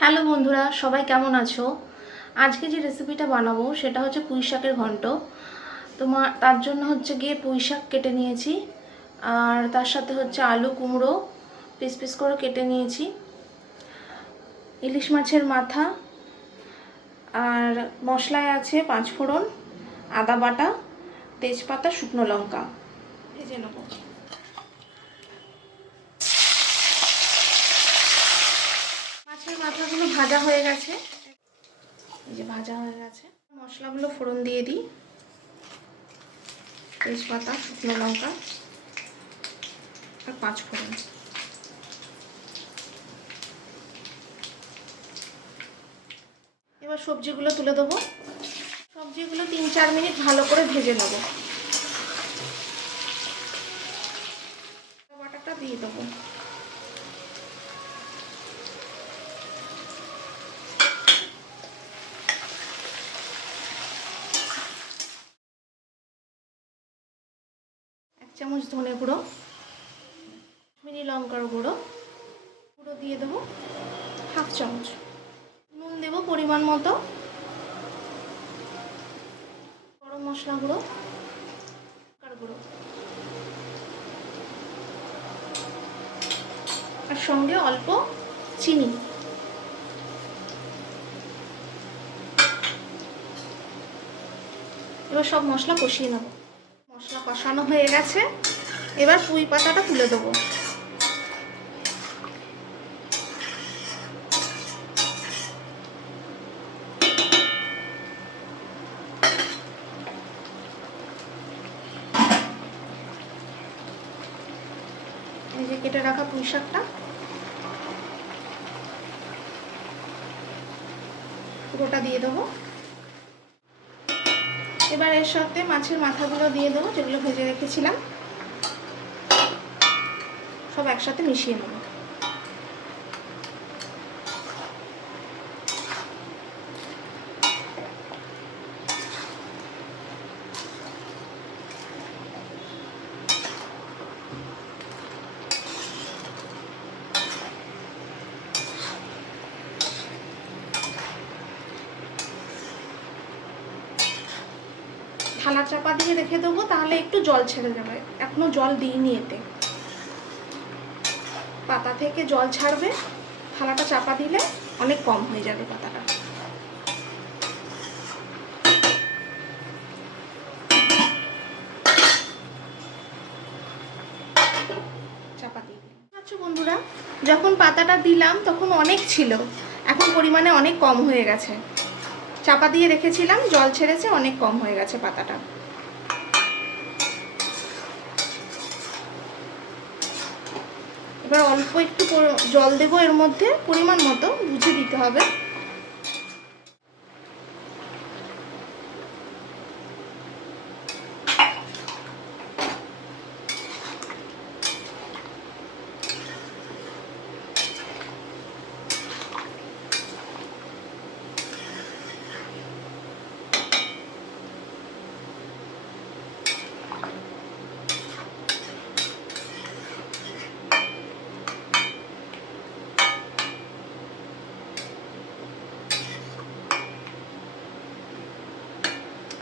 Hello বন্ধুরা, সবাই কেমন আছো? আজকে যে রেসিপিটা বানাবো সেটা হচ্ছে পুঁই শাকের ঘন্ট। তার জন্য হচ্ছে গিয়ে পুঁই শাক কেটে নিয়েছি, আর তার সাথে হচ্ছে আলু কুমড়ো পিস পিস করে কেটে নিয়েছি, ইলিশ মাছের মাথা, আর মশলায় আছে 5 ফোড়ন, আদা বাটা, তেজপাতা, শুকনো লঙ্কা। ভেজে নেব। মাছের মাথাগুলো ভাজা হয়ে গেছে, এই যে ভাজা হয়ে গেছে। মশলাগুলো ফোড়ন দিয়ে দিই, তেজপাতা, শুকনো লঙ্কা আর 5 ফোড়ন। এবার সবজিগুলো তুলে দেবো। সবজিগুলো 3-4 মিনিট ভালো করে ভেজে নেব। বাটাটা দিয়ে দেবো। এক চামচ ধনে গুঁড়ো, কাশ্মীরি লঙ্কার গুঁড়ো দিয়ে দেবো, 1/2 চামচ নুন দেবো পরিমাণ মতো, গরম মশলা গুঁড়ো, আর সঙ্গে অল্প চিনি। এবার সব মশলা কষিয়ে নেব। মশলা কষানো হয়ে গেছে, এবার পুঁই পাতাটা তুলে দেবো। এই যে কেটে রাখা পুঁই শাকটা পুরোটা দিয়ে দেবো। এবার এর সাথে মাছের মাথাগুলো দিয়ে দেবো, যেগুলো ভেজে রেখেছিলাম, সব একসাথে মিশিয়ে নেব। থালা চাপা দিয়ে রেখে দেবো, তাহলে একটু জল ছেড়ে যাবে। এখনো জল দিইনি এতে, পাতা থেকে জল ছাড়বে। থালাটা চাপা দিলে অনেক কম হয়ে যাবে পাতাটা। চাপা দিয়ে আচ্ছা বন্ধুরা, যখন পাতাটা দিলাম তখন অনেক ছিল, এখন পরিমাণে অনেক কম হয়ে গেছে। চাপা দিয়ে রেখেছিলাম, জল ছেড়েছে, অনেক কম হয়ে গেছে পাতাটা। এবার অল্প একটু জল দেবো এর মধ্যে, পরিমাণ মতো বুঝে দিতে হবে।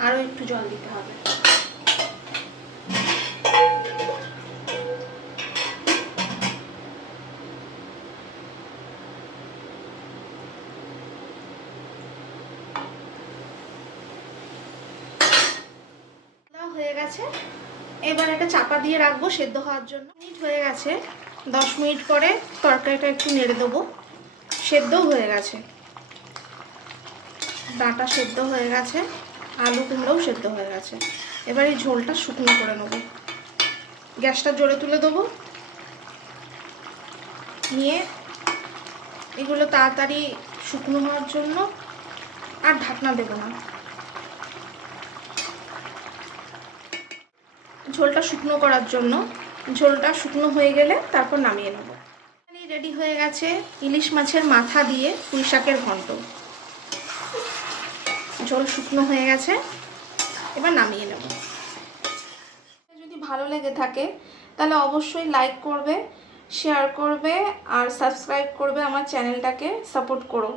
আরও একটু জল দিতে হবে। হয়ে গেছে, এবার এটা চাপা দিয়ে রাখবো সেদ্ধ হওয়ার জন্য। মিনিট হয়ে গেছে, 10 মিনিট পরে তরকারিটা একটু নেড়ে দেবো। সেদ্ধও হয়ে গেছে, ডাঁটা সেদ্ধ হয়ে গেছে, আলু কুমড়োও সেদ্ধ হয়ে গেছে। এবার এই ঝোলটা শুকনো করে নেব। গ্যাসটা জোরে তুলে দেবো, নিয়ে এগুলো তাড়াতাড়ি শুকনো হওয়ার জন্য আর ঢাকনা দেব না। ঝোলটা শুকনো করার জন্য, ঝোলটা শুকনো হয়ে গেলে তারপর নামিয়ে নেব। রেডি হয়ে গেছে ইলিশ মাছের মাথা দিয়ে পুঁই শাকের ঘন্ট। ঝোল শুকনো হয়ে গেছে, এবার নামিয়ে নেব। যদি ভালো লেগে থাকে তাহলে অবশ্যই লাইক করবে, শেয়ার করবে আর সাবস্ক্রাইব করবে, আমার চ্যানেলটাকে সাপোর্ট করো।